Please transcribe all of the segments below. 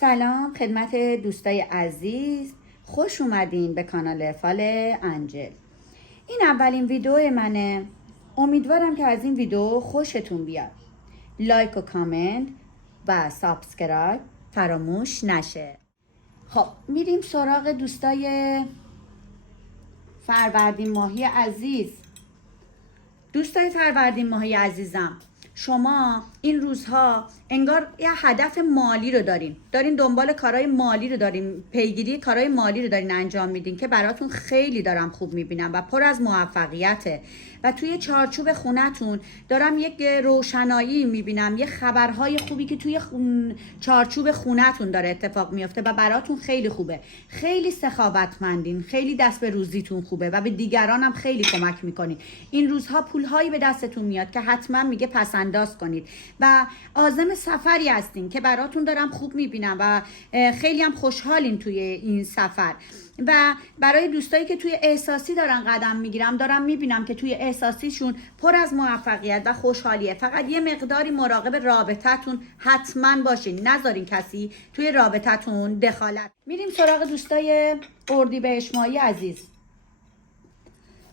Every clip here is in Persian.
سلام خدمت دوستای عزیز، خوش اومدین به کانال فال انجل. این اولین ویدیو منه. امیدوارم که از این ویدیو خوشتون بیاد. لایک و کامنت و سابسکرایب فراموش نشه. خب میریم سراغ دوستای فروردین ماهی عزیز. دوستای فروردین ماهی عزیزم، شما این روزها انگار یه هدف مالی رو دارین دنبال کارهای مالی رو دارین، پیگیری کارهای مالی رو دارین انجام میدین که براتون خیلی دارم خوب میبینم و پر از موفقیته و توی چارچوب خونتون دارم یک روشنایی میبینم، یه خبرهای خوبی که توی چارچوب خونتون داره اتفاق میفته و براتون خیلی خوبه. خیلی سخاوتمندین، خیلی دست به روزیتون خوبه و به دیگران هم خیلی کمک میکنین. این روزها پولهایی به دستتون میاد که حتما میگه پسنداز کنید و عازم سفری هستین که براتون دارم خوب میبینم و خیلی هم خوشحالین توی این سفر. و برای دوستایی که توی احساسی دارن قدم میگیرم، دارم میبینم که توی احساسیشون پر از موفقیت و خوشحالیه. فقط یه مقداری مراقب رابطتون حتما باشین، نذارین کسی توی رابطتون دخالت. میریم سراغ دوستای اردیبهشت ماهی عزیز.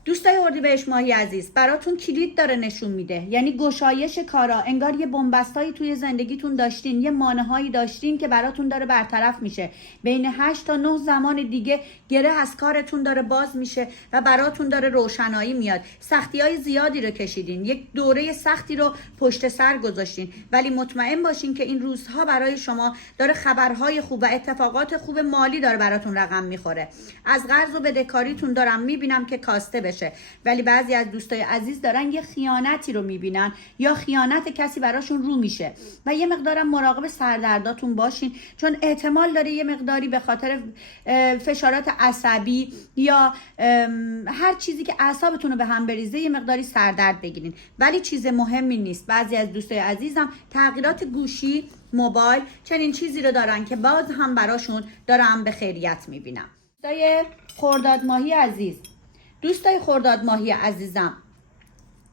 دوستای اردیبهشت ماهی عزیز، براتون کلید داره نشون میده، یعنی گشایش کارا. انگار یه بنبستایی توی زندگیتون داشتین، یه مانعهایی داشتین که براتون داره برطرف میشه. بین 8 تا 9 زمان دیگه گره از کارتون داره باز میشه و براتون داره روشنایی میاد. سختی‌های زیادی رو کشیدین، یک دوره سختی رو پشت سر گذاشتین، ولی مطمئن باشین که این روزها برای شما داره خبرهای خوب و اتفاقات خوب مالی داره براتون رقم میخوره. از قرض و بدهکاریتون دارم میبینم که کاسته بشه. ولی بعضی از دوستای عزیز دارن یه خیانتی رو میبینن یا خیانت کسی براشون رو میشه و یه مقدارم مراقب سردرداتون باشین، چون احتمال داره یه مقداری به خاطر فشارات عصبی یا هر چیزی که اعصابتون رو به هم بریزه یه مقداری سردرد بگیرین. ولی چیز مهمی نیست. بعضی از دوستای عزیزم تغییرات گوشی، موبایل، چنین چیزی رو دارن که باز هم براشون دارم به خیریت میبینم. دوستای خرداد ماهی عزیز، دوستای خرداد ماهی عزیزم،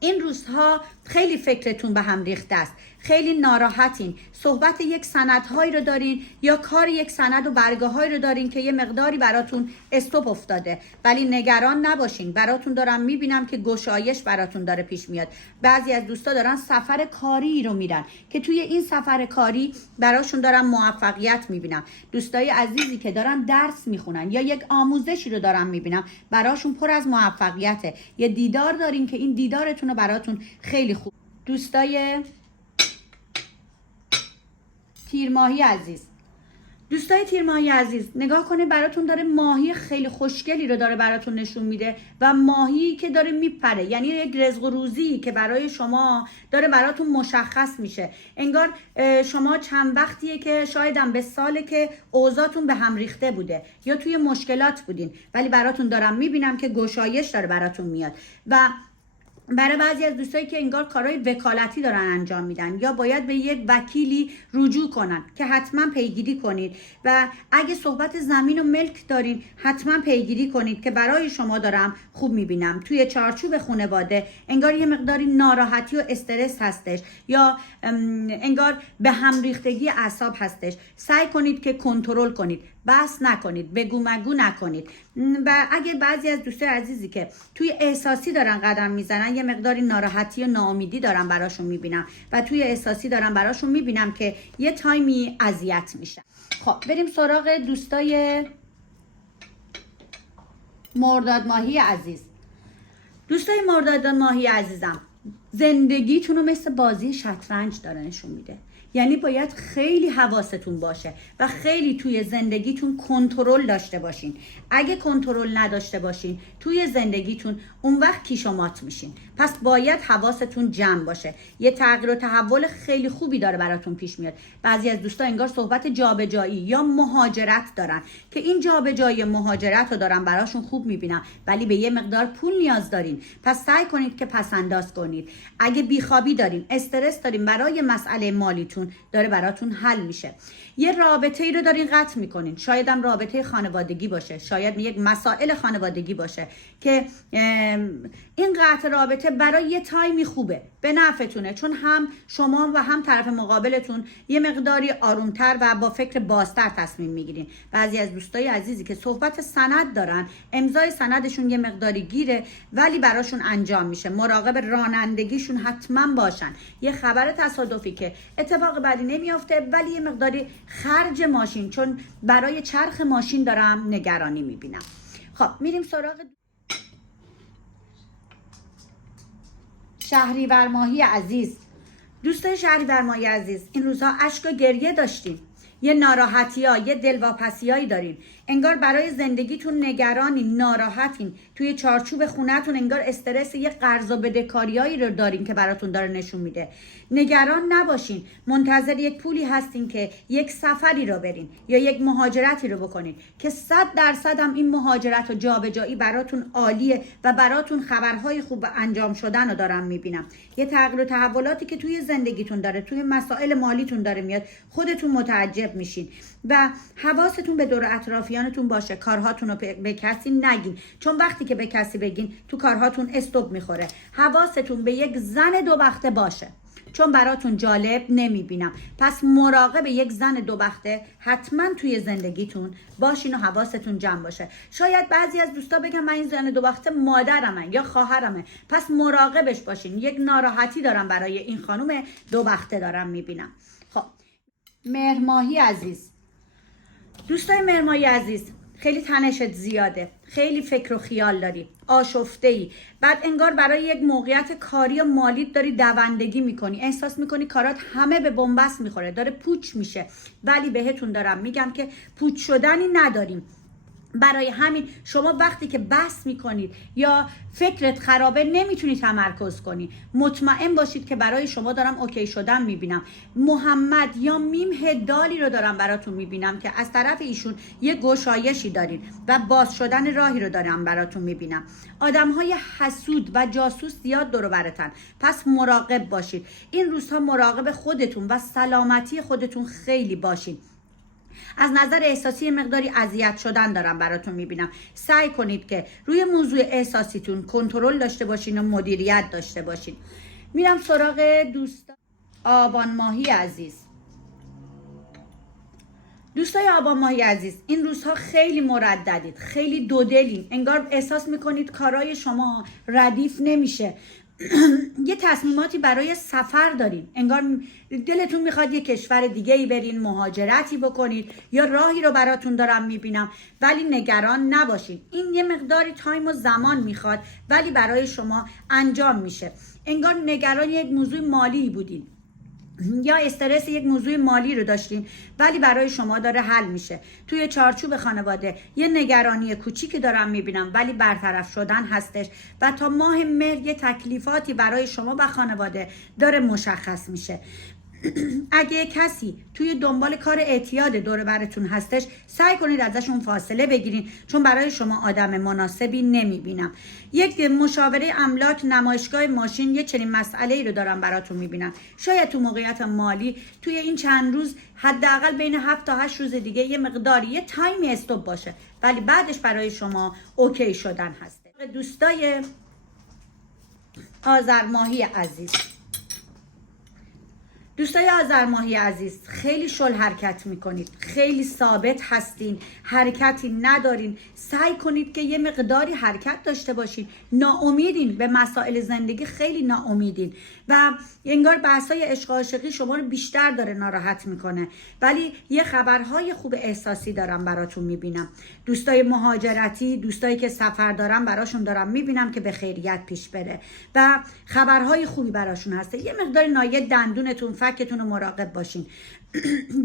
این روزها خیلی فکرتون به هم ریخته است، خیلی ناراحتین، صحبت یک سندهایی رو دارین یا کار یک سند و برگه‌هایی رو دارین که یه مقداری براتون استوب افتاده، ولی نگران نباشین. براتون دارم میبینم که گشایش براتون داره پیش میاد. بعضی از دوستا دارن سفر کاری رو میرن که توی این سفر کاری براشون دارم موفقیت میبینم. دوستای عزیزی که دارن درس میخونن یا یک آموزشی رو دارم میبینم، براشون پر از موفقیته. یه دیدار دارین که این دیدارتون رو براتون خیلی خوب. دوستای تیر ماهی عزیز، دوستای تیر ماهی عزیز، نگاه کنه براتون داره ماهی خیلی خوشگلی رو داره براتون نشون میده و ماهی که داره میپره، یعنی یک رزق و روزی که برای شما داره براتون مشخص میشه. انگار شما چند وقتیه که شایدم به ساله که اوضاعتون به هم ریخته بوده یا توی مشکلات بودین، ولی براتون دارم میبینم که گشایش داره براتون میاد. و برای بعضی از دوستایی که انگار کارهای وکالتی دارن انجام میدن یا باید به یک وکیلی رجوع کنن که حتما پیگیری کنید و اگه صحبت زمین و ملک دارین حتما پیگیری کنید که برای شما دارم خوب میبینم. توی چارچوب خانواده انگار یه مقداری ناراحتی و استرس هستش یا انگار به هم ریختگی اعصاب هستش. سعی کنید که کنترل کنید، بس نکنید، بگو مگو نکنید. و اگه بعضی از دوستای عزیزی که توی احساسی دارن قدم میزنن، یه مقداری ناراحتی و ناامیدی دارن براشون میبینم و توی احساسی دارن براشون میبینم که یه تایمی اذیت میشن. خب بریم سراغ دوستای مرداد ماهی عزیز. دوستای مرداد ماهی عزیزم، زندگیتون رو مثل بازی شطرنج داره نشون میده. یعنی باید خیلی حواستون باشه و خیلی توی زندگیتون کنترل داشته باشین. اگه کنترل نداشته باشین توی زندگیتون، اون وقت کیش و مات میشین. پس باید حواستون جمع باشه. یه تغییر و تحول خیلی خوبی داره براتون پیش میاد. بعضی از دوستا انگار صحبت جابجایی یا مهاجرت دارن که این جابجایی مهاجرت رو دارن براشون خوب میبینم، ولی به یه مقدار پول نیاز دارین. پس سعی کنید که پس انداز کنید. اگه بیخوابی دارین، استرس دارین برای مسئله مالیتون، خانوادگیتون داره براتون حل میشه. یه رابطه ای رو دارین قطع میکنین، شاید هم رابطه خانوادگی باشه، شاید یک مسائل خانوادگی باشه که این قطع رابطه برای یه تایمی خوبه، به نفعتونه، چون هم شما و هم طرف مقابلتون یه مقداری آرومتر و با فکر بازتر تصمیم میگیرین. بعضی از دوستای عزیزی که صحبت سند دارن، امضای سندشون یه مقداری گیره ولی براشون انجام میشه. مراقب رانندگیشون حتما باشن. یه خبر تصادفی که اتفاق بدی نمیافته ولی یه مقداری خرج ماشین، چون برای چرخ ماشین دارم نگرانی میبینم. خب میریم سراغ شهریور ماهی عزیز. دوستای شهریور ماهی عزیز، این روزها اشک و گریه داشتین، یه ناراحتی ها، یه دلواپسی هایی دارین، انگار برای زندگیتون نگرانین، ناراحتین، توی چارچوب خونه‌تون انگار استرس یه قرض و بدهکاریایی رو دارین که براتون داره نشون میده. نگران نباشین، منتظر یک پولی هستین که یک سفری رو برین یا یک مهاجرتی رو بکنین که 100% هم این مهاجرت و جابجایی براتون عالیه و براتون خبرهای خوب انجام شدن رو دارم میبینم. یه تغییر و تحولاتی که توی زندگیتون داره، توی مسائل مالیتون داره میاد، خودتون متعجب میشین و حواستون به دور اطرافیانتون باشه. کارهاتون رو به کسی نگین، چون وقتی که به کسی بگین تو کارهاتون استوب میخوره. حواستون به یک زن دو بخته باشه، چون براتون جالب نمیبینم. پس مراقب یک زن دو بخته حتما توی زندگیتون باشین و حواستون جمع باشه. شاید بعضی از دوستا بگن من این زن دو بخته مادرمه یا خواهرمه، پس مراقبش باشین. یک ناراحتی دارم برای این خانم دو بخته دارم میبینم. خب مهر ماهی عزیز، دوستای مهر ماهی عزیز، خیلی تنشت زیاده، خیلی فکر و خیال داری، آشفته ای، بعد انگار برای یک موقعیت کاری و مالی داری دوندگی میکنی، احساس میکنی کارات همه به بنبست میخوره، داره پوچ میشه، ولی بهتون دارم میگم که پوچ شدنی نداریم. برای همین شما وقتی که بحث میکنید یا فکرت خرابه نمیتونی تمرکز کنی. مطمئن باشید که برای شما دارم اوکی شدن میبینم. محمد یا میم هدالی رو دارم براتون میبینم که از طرف ایشون یه گشایشی دارین و باز شدن راهی رو دارم براتون میبینم. آدمهای حسود و جاسوس زیاد دور و برتن، پس مراقب باشید. این روزها مراقب خودتون و سلامتی خودتون خیلی باشید. از نظر احساسی مقداری اذیت شدن دارم براتون میبینم. سعی کنید که روی موضوع احساسیتون کنترل داشته باشین و مدیریت داشته باشین. میرم سراغ دوستان آبان ماهی عزیز. دوستای آبان ماهی عزیز، این روزها خیلی مرددید، خیلی دودلین، انگار احساس میکنید کارای شما ردیف نمیشه. یه تصمیماتی برای سفر دارین، انگار دلتون میخواد یه کشور دیگه ای برین، مهاجرتی بکنید یا راهی رو براتون دارم میبینم، ولی نگران نباشین. این یه مقداری تایم و زمان میخواد ولی برای شما انجام میشه. انگار نگران یک موضوع مالی بودین یا استرس یک موضوع مالی رو داشتین ولی برای شما داره حل میشه. توی چارچوب خانواده یه نگرانی کوچیکی دارم میبینم ولی برطرف شدن هستش و تا ماه مهر یه تکلیفاتی برای شما و خانواده داره مشخص میشه. اگه کسی توی دنبال کار اعتیاد دور براتون هستش، سعی کنید ازشون فاصله بگیرین، چون برای شما آدم مناسبی نمیبینم. یک مشاوره املاک، نمایشگاه ماشین، یه چنین مسئله ای رو دارم براتون میبینم. شاید تو موقعیت مالی توی این چند روز حداقل بین 7 تا 8 روز دیگه یه مقداری یه تایمی استوب باشه، ولی بعدش برای شما اوکی شدن هسته. دوستای آذر ماهی عزیز، دوستای آذر ماهی عزیز، خیلی شل حرکت میکنید، خیلی ثابت هستین، حرکتی ندارین. سعی کنید که یه مقداری حرکت داشته باشین. ناامیدین، به مسائل زندگی خیلی ناامیدین و انگار بحثای عشق و عاشقی شما رو بیشتر داره ناراحت میکنه، ولی یه خبرهای خوب احساسی دارم براتون میبینم. دوستای مهاجرتی، دوستایی که سفر دارن، براشون دارم میبینم که به خیریت پیش بره و خبرهای خوبی براشون هسته. یه مقدار نایه دندونتون، فکتون رو مراقب باشین.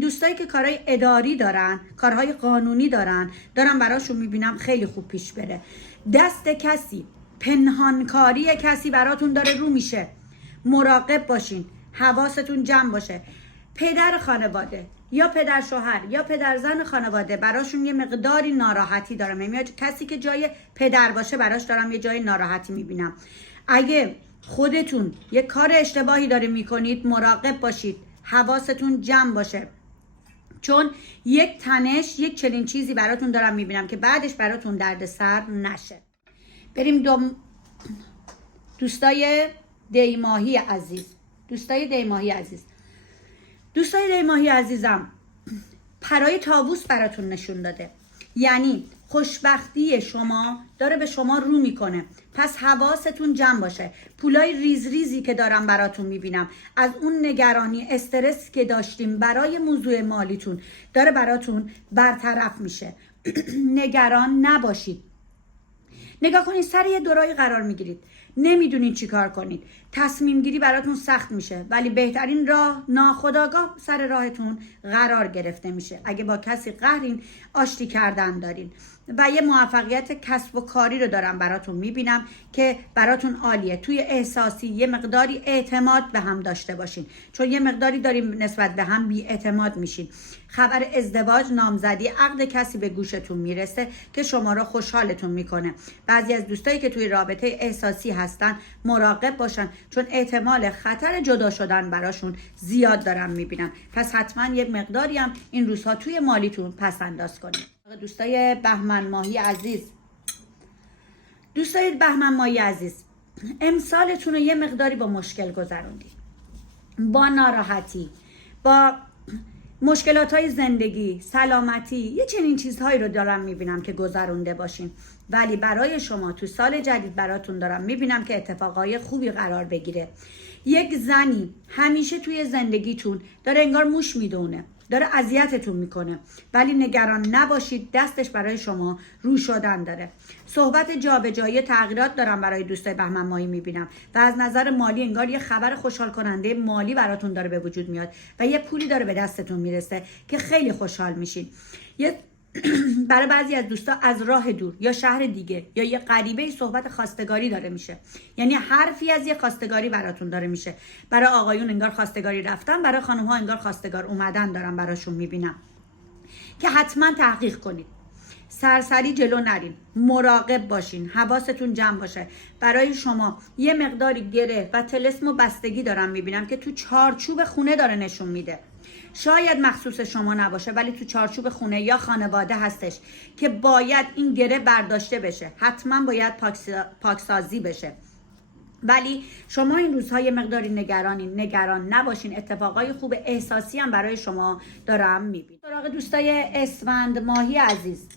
دوستایی که کارهای اداری دارن، کارهای قانونی دارن، دارم براشون میبینم خیلی خوب پیش بره. دست کسی، پنهانکاری کسی براتون داره رو میشه، مراقب باشین، حواستون جمع باشه. پدر خانواده یا پدر شوهر یا پدر زن خانواده براشون یه مقداری ناراحتی دارم میاد. کسی که جای پدر باشه براش دارم یه جای ناراحتی میبینم. اگه خودتون یه کار اشتباهی داره میکنید، مراقب باشید، حواستون جمع باشه، چون یک تنش، یک چنین چیزی براتون دارم میبینم که بعدش براتون دردسر نشه. بریم دوستای دیماهی عزیز. دوستای دیماهی عزیزم، پرای طاووس براتون نشون داده، یعنی خوشبختی شما داره به شما رو میکنه. پس حواستون جمع باشه. پولای ریز ریزی که دارم براتون میبینم از اون نگرانی، استرس که داشتیم برای موضوع مالیتون داره براتون برطرف میشه. نگران نباشید. نگاه کنید، سر یه دورایی قرار میگیرید، نمیدونید چی کار کنید، تصمیم گیری براتون سخت میشه، ولی بهترین راه ناخودآگاه سر راهتون قرار گرفته میشه. اگه با کسی قهرین، آشتی کردن دارین و یه موفقیت کسب و کاری رو دارم براتون میبینم که براتون عالیه. توی احساسی یه مقداری اعتماد به هم داشته باشین، چون یه مقداری داریم نسبت به هم بی اعتماد میشین. خبر ازدواج، نامزدی، عقد کسی به گوشتون میرسه که شما رو خوشحالتون میکنه. بعضی از دوستایی که توی رابطه احساسی هستن مراقب باشن، چون احتمال خطر جدا شدن براشون زیاد دارم میبینم. پس حتما یه مقداری هم این روزها توی مالیتون پس انداز کنید. دوستای بهمن ماهی عزیز، امسالتون رو یه مقداری با مشکل گذروندید، با ناراحتی، با مشکلات های زندگی، سلامتی، یه چنین چیزهایی رو دارم میبینم که گذرونده باشین. ولی برای شما تو سال جدید براتون دارم میبینم که اتفاقای خوبی قرار بگیره. یک زنی همیشه توی زندگیتون داره انگار موش میدونه، داره اذیتتون میکنه، ولی نگران نباشید، دستش برای شما رو شدن داره. صحبت جابجایی تغییرات دارم برای دوستای بهمن ماهی میبینم و از نظر مالی انگار یه خبر خوشحال کننده مالی براتون داره به وجود میاد و یه پولی داره به دستتون میرسه که خیلی خوشحال میشین. برای بعضی از دوستا از راه دور یا شهر دیگه یا یه غریبه صحبت خواستگاری داره میشه، یعنی حرفی از یه خواستگاری براتون داره میشه. برای آقایون انگار خواستگاری رفتن، برای خانم ها انگار خواستگار اومدن دارم براشون میبینم که حتما تحقیق کنید. سرسری جلو نرین، مراقب باشین، حواستون جمع باشه. برای شما یه مقداری گره و طلسم و بستگی دارم میبینم که تو چارچوب خونه داره نشون میده. شاید مخصوص شما نباشه، ولی تو چارچوب خونه یا خانواده هستش که باید این گره برداشته بشه، حتما باید پاکسازی بشه. ولی شما این روزها یه مقداری نگران نباشین. اتفاقای خوب احساسی هم برای شما دارم میبینم. سراغ دوستای اسفند ماهی عزیز.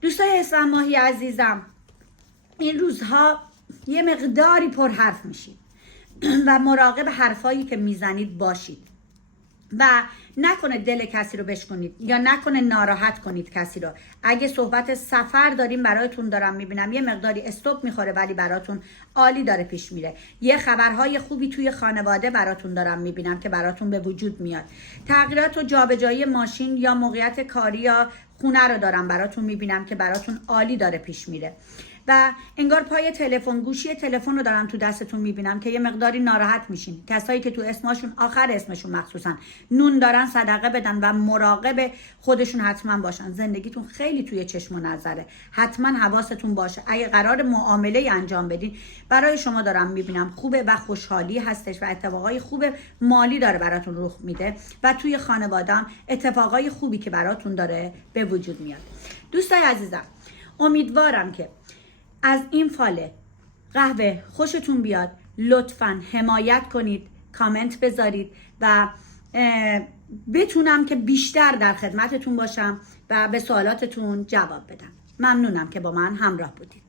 دوستای اسفند ماهی عزیزم، این روزها یه مقداری پر حرف میشید و مراقب حرفایی که میزنید باشید و نکنه دل کسی رو بشکنید یا نکنه ناراحت کنید کسی رو. اگه صحبت سفر داریم براتون دارم میبینم یه مقداری استوب میخوره، ولی براتون عالی داره پیش میره. یه خبرهای خوبی توی خانواده براتون دارم میبینم که براتون به وجود میاد. تغییرات و جابجایی ماشین یا موقعیت کاری یا خونه رو دارم براتون میبینم که براتون عالی داره پیش میره. و انگار پای تلفن، گوشی تلفن رو دارم تو دستتون میبینم که یه مقداری ناراحت میشین. کسایی که تو اسمشون آخر اسمشون مخصوصا نون دارن صدقه بدن و مراقب خودشون حتما باشن. زندگیتون خیلی توی چشم و نظره، حتما حواستون باشه. اگه قرار معامله انجام بدین برای شما دارم میبینم خوبه و خوشحالی هستش و اتفاقای خوب مالی داره براتون رخ میده و توی خانواده‌ام اتفاقای خوبی که براتون داره به وجود میاد. دوستای عزیزم، امیدوارم که از این فال قهوه خوشتون بیاد. لطفاً حمایت کنید، کامنت بذارید و بتونم که بیشتر در خدمتتون باشم و به سوالاتتون جواب بدم. ممنونم که با من همراه بودید.